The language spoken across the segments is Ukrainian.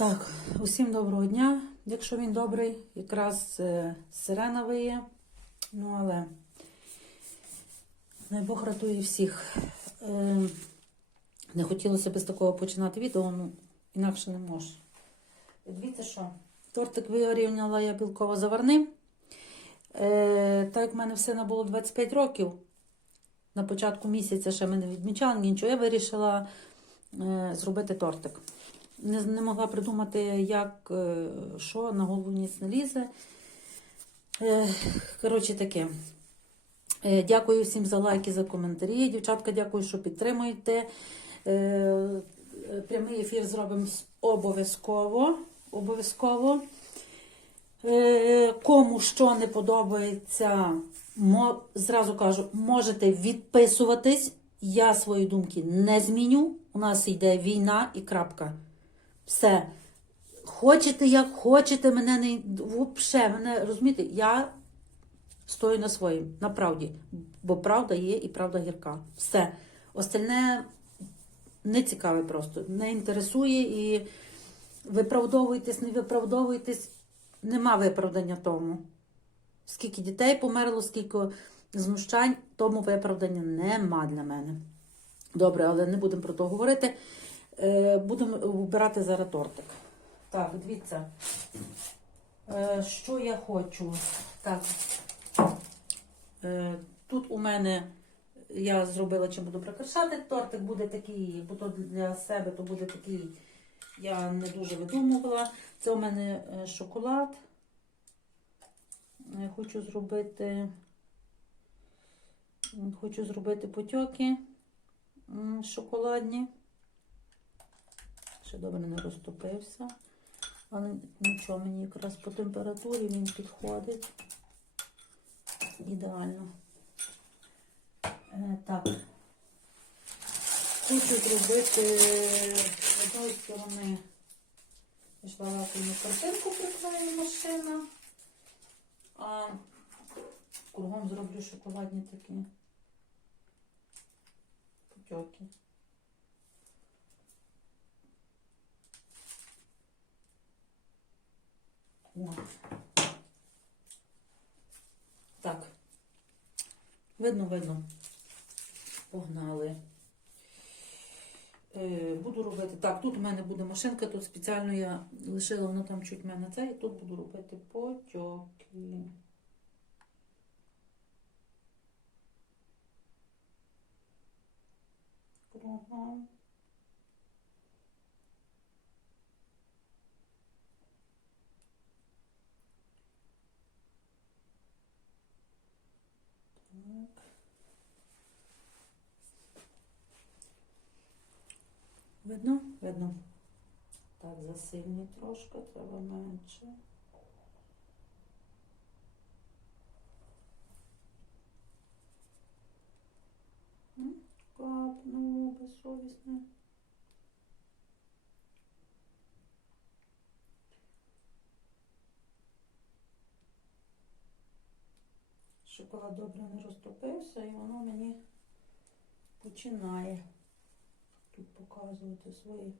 Так, усім доброго дня. Якщо він добрий, якраз е, сирена виє. Ну, але най Бог рятує всіх. Е, не хотілося б з такого починати відео, ну інакше не можу. Дивіться, що тортик вирівняла я білково заварним. Е, так як в мене все було 25 років, на початку місяця ще ми не відмічали нічого, я вирішила зробити тортик. Не, не могла придумати, як, е, що, на голову ніц не лізе. Е, коротше таке. Е, Дякую всім за лайки, за коментарі. Дівчатка, дякую, що підтримуєте. Прямий ефір зробимо обов'язково. Обов'язково. Кому що не подобається, зразу кажу, можете відписуватись. Я свої думки не зміню. У нас йде війна і крапка. Все. Хочете, як хочете, мене не. Взагалі, мене розумієте, я стою на своїм, на правді. Бо правда є і правда гірка. Все. Остальне не цікаве просто, не інтересує і виправдовуйтесь, не виправдовуйтесь. Нема виправдання тому. Скільки дітей померло, скільки знущань, тому виправдання нема для мене. Добре, але не будемо про то говорити. Е, Будемо вибирати зараз тортик. Так, дивіться. Е, Що я хочу? Так. Е, Тут у мене я зробила, чим буду прикрашати. Тортик буде такий, бо то для себе то буде такий, я не дуже видумувала. Це у мене шоколад. Я хочу зробити. Хочу зробити потьоки шоколадні. Ще добре не розтопився. Але нічого, мені якраз по температурі він підходить. Ідеально. Е, так. Хочу зробити з одної сторони лакомну картинку приклею машина. А кругом зроблю шоколадні такі потьоки. Так. Видно, видно. Погнали. Е, буду робити. Так, тут у мене буде машинка, тут спеціально я лишила, воно там чуть мене це, і тут буду робити потьоки. Кругом. Так. Видно? Видно. Так, засильні трошки, треба менше. М, Капнуло безсовісне. Шоколад добре не розтопився і воно мені починає тут показувати свої.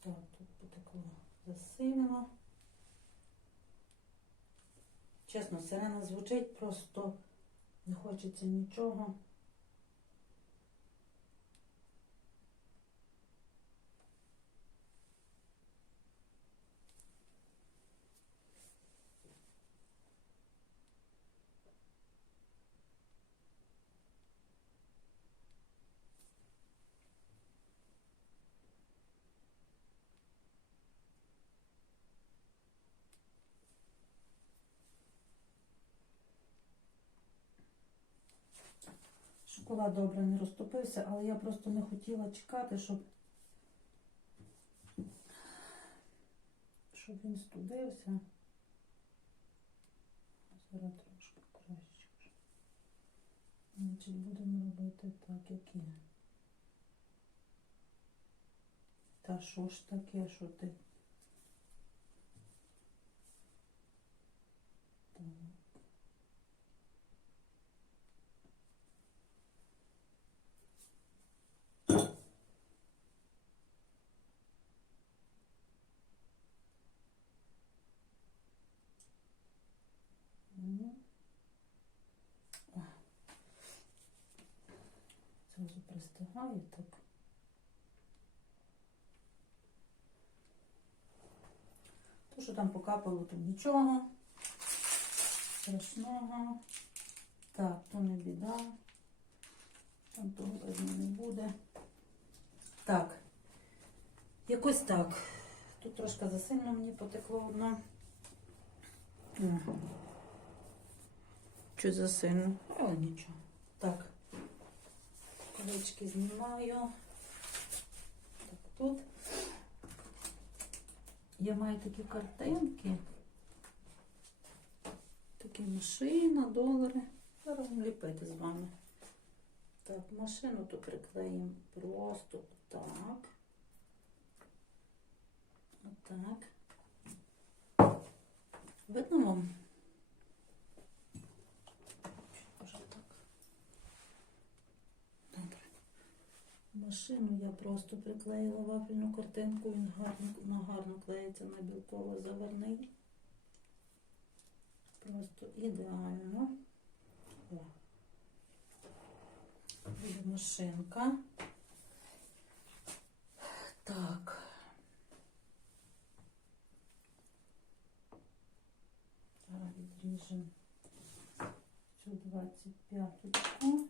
Так, тут потекло засинено. Чесно, сирена звучить, просто не хочеться нічого. Шоколад добре не розтопився, але я просто не хотіла чекати, щоб, щоб він студився. Зараз трошки краще. Значить, будемо робити так, як є. Та що ж таке, що ти? Так. Зразу так. То, що там покапало, то нічого. Страшного. Так, то не біда. Там того видно не буде. Так. Якось так. Тут трошки засильно мені потекло. Ага. Чуть засильно, але нічого. Так. Колечки знімаю. Так, тут. Я маю такі картинки. Такі машина, долари. Зараз ліпити з вами. Так, машину тут приклеїмо просто так. Отак. Видно вам? Може так. Добре. Машину я просто приклеїла вафельну картинку, він гарно, вона гарно клеїться на білково заварний. Просто ідеально. О. Буде машинка. Так. Зараз відріжемо цю 25-ку.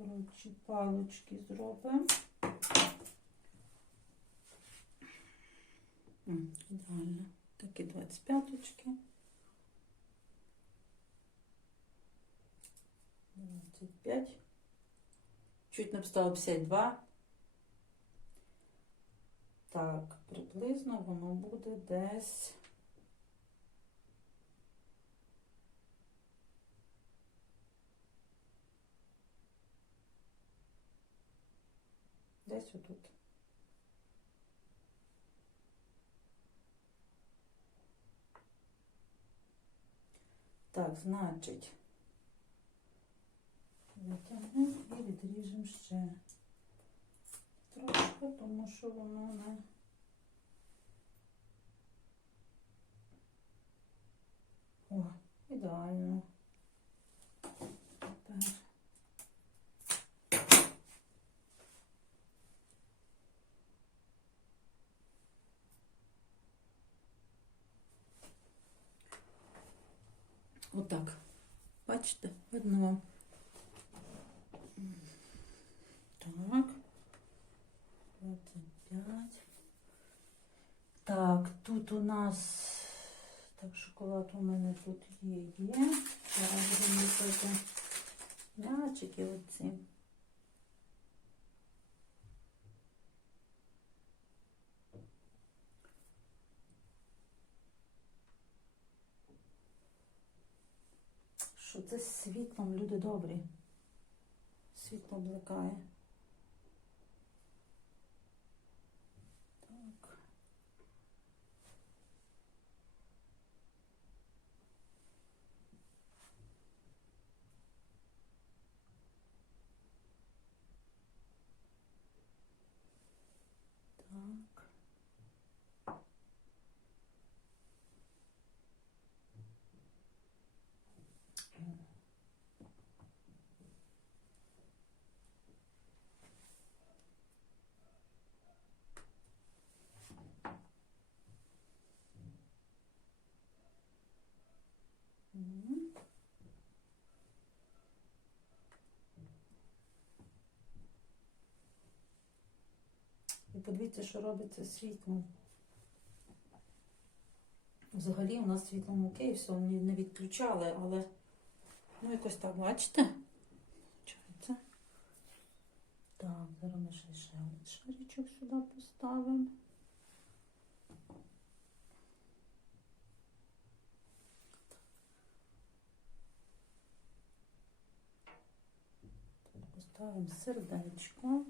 Коротше, палочки зробимо. Ідеально. Такі 25-очки. 25. Чуть написала 52. Так, приблизно воно буде десь. Десь отут. Так, значить, витягнемо і відріжемо ще трошки, тому що воно не. О, ідеально. Тепер. Отак. Бачите, видно вам. Так. 25. Так, тут у нас. Так, шоколад у мене тут є. є. Зараз будемо ліпити м'ячики оці. Що це світлом, люди добрі? Світло бликає. Так. Так. Мгм. І подивіться, що робиться з світлом. Взагалі у нас світлом окей, все не відключали, але ну якось так, бачите? Получається. Так, зараз ми ще ще один шаричок сюди поставимо. Поставимо сердечко.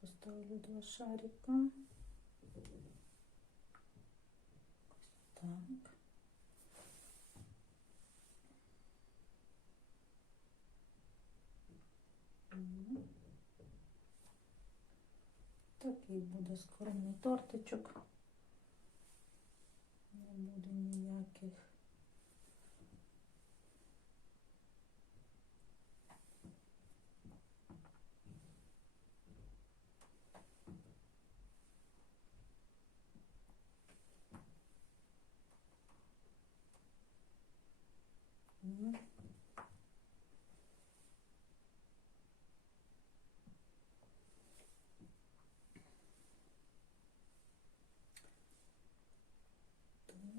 поставлю два шарика. Ось так. Такий буде скромний тортичок. Не буде ніяких.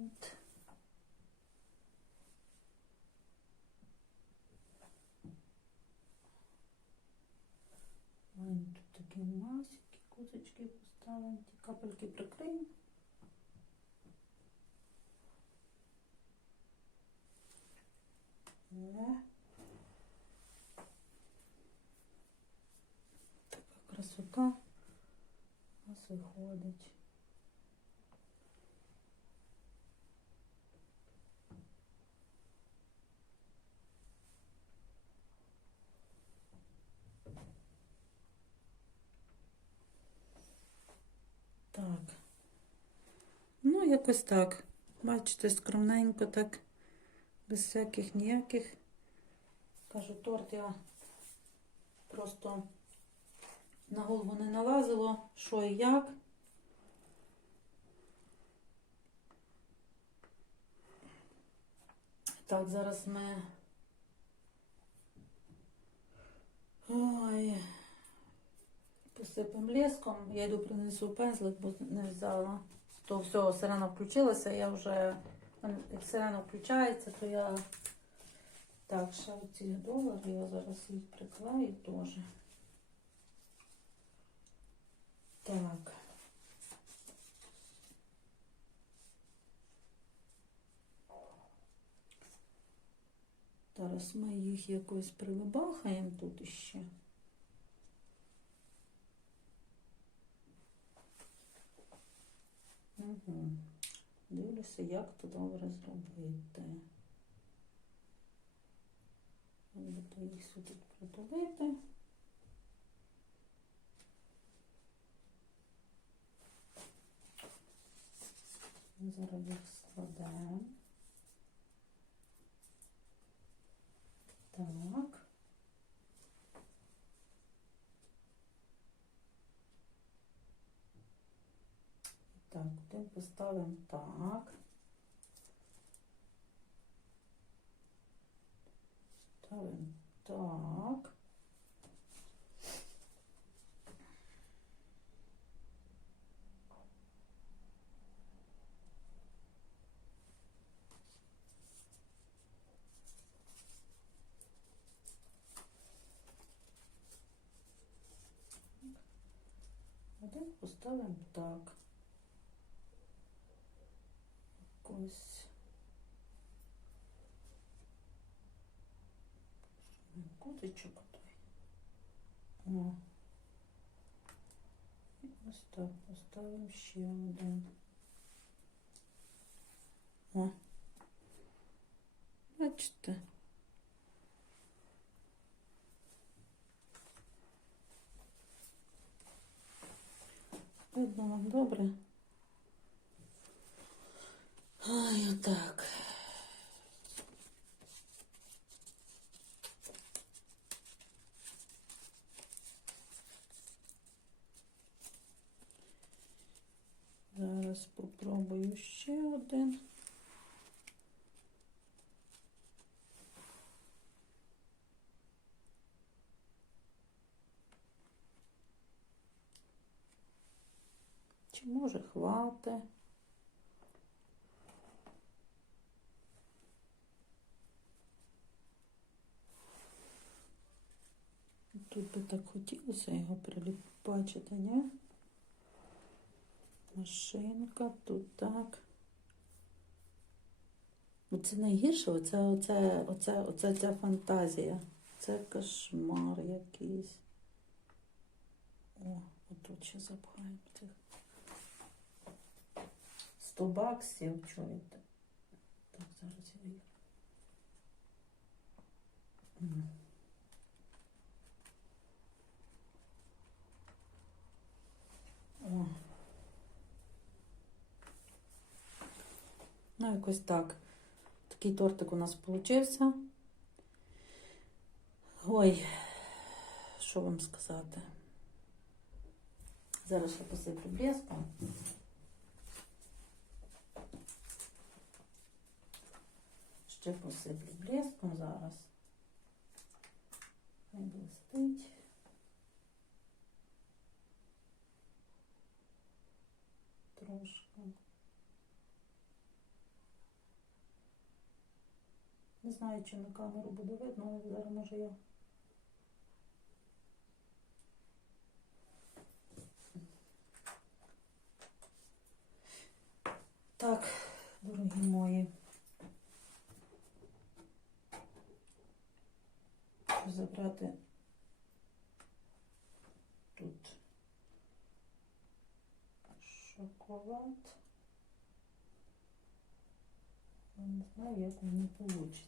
Тут. Ой, тут такі масики, кусочки поставимо, ті капельки прикриємо. Е. Така красота у нас виходить. Так. Ну, якось так. Бачите, скромненько так, без всяких ніяких. Кажу, торт я просто на голову не налазило, що і як. Так, зараз ми. Ой. Посипемо леском. Я йду принесу пензлик, бо не взяла. То все, сирена включилася, я вже, як сирена включається, то я так, ще оці долари, я зараз їх приклею теж. Так. Зараз ми їх якось прибахаємо тут іще. Угу. Дивлюся, як то добре зробити. Буду їх сюди притулити. Зараз їх складемо. Так. Так, один поставимо так. Ставимо так. Один поставимо так. Якось. Куточок той. О. І ось так поставимо ще один. О. Бачите. Видно вам добре. Ай, отак. Зараз попробую ще один. Чи може хвати? Тут би так хотілося його приліпачити, ні? Машинка, тут так. Оце найгірше, оце, оце, оце, оце ця фантазія. Це кошмар якийсь. О, отут ще запхаємо цих 100 баксів, чуєте? Так, зараз я їх. О. Ну, якось так. Такий тортик у нас получився. Ой, що вам сказати? Зараз я посиплю блеском. Ще посиплю блеском зараз. Хай блистить. Знаю, чи на камеру буде видно, але зараз може я. Так, дорогі мої. Забрати тут шоколад. Не як воно вийде.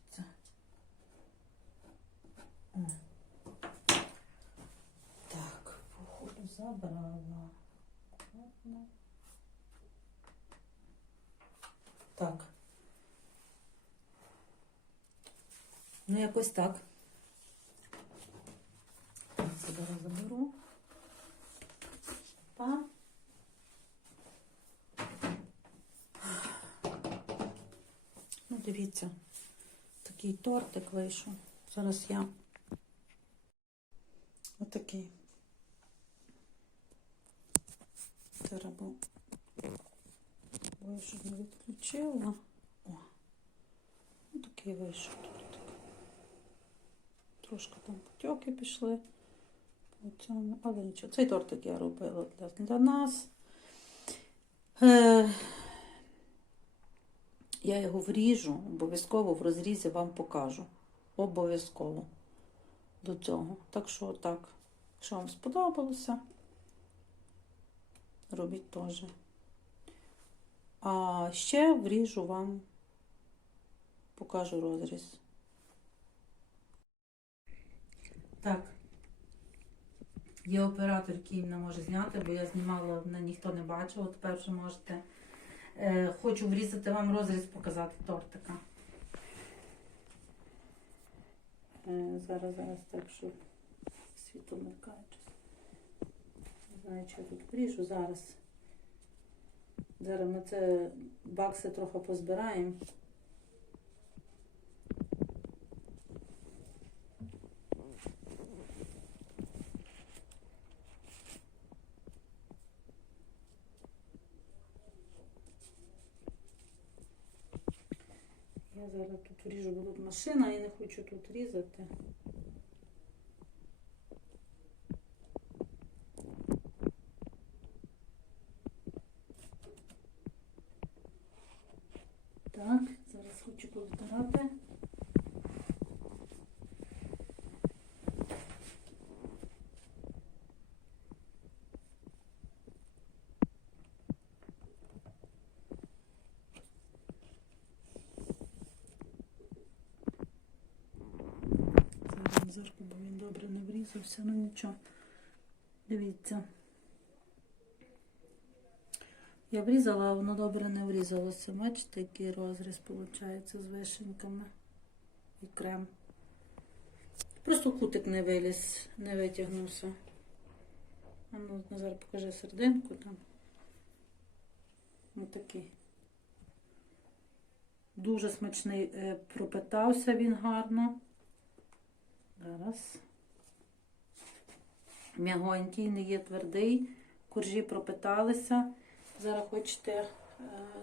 Так, походу забрала. Так. Ну, якось так. Зараз заберу. Па. Дивіться, такий тортик вийшов. Зараз я отакий. Ой, щоб не відключила. О, ну такий вийшов тортик. Трошки там потьоки пішли. Але нічого. Цей тортик я робила для, для нас. Е, я його вріжу, обов'язково в розрізі вам покажу. Обов'язково до цього. Так що так, якщо вам сподобалося, робіть теж. А ще вріжу вам, покажу розріз. Так. Є оператор, який мене може зняти, бо я знімала, ніхто не бачив, от тепер вже можете. Е, хочу врізати вам розріз, показати тортика. Е, зараз, зараз так, щоб світло микає. Не знаю, чи я тут вріжу зараз. Зараз ми це бакси трохи позбираємо. Я зараз тут ріжу, бо тут машина, я не хочу тут різати. Так, зараз хочу повтирати. Зараз зерку, бо він не ну нічого. Дивіться. Я врізала, а воно добре не врізалося. Бачите, який розріз виходить з вишеньками і крем. Просто кутик не виліз, не витягнувся. А ну, Назар, покажи сердинку там. Отакий. Дуже смачний е, пропитався він гарно. Зараз. М'ягонький, не є твердий. Коржі пропиталися. Зараз хочете, е,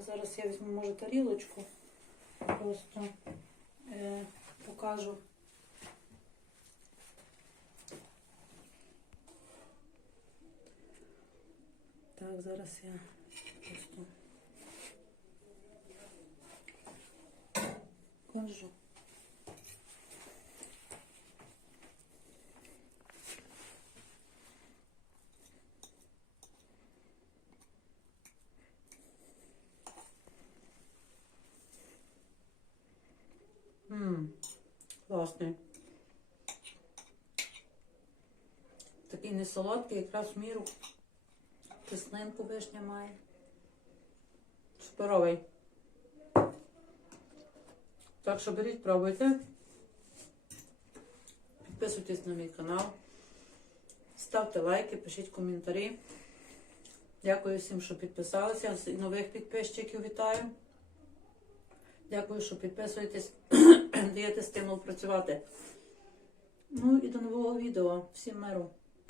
зараз я візьму, може, тарілочку. Просто е, покажу. Так, зараз я просто покажу. Класний. Такий не солодкий, якраз в міру. Кислинку вишня має. Суперовий. Так що беріть, пробуйте. Підписуйтесь на мій канал. Ставте лайки, пишіть коментарі. Дякую всім, що підписалися. Нових підписчиків вітаю. Дякую, що підписуєтесь, даєте стимул працювати. Ну і до нового відео. Всім миру!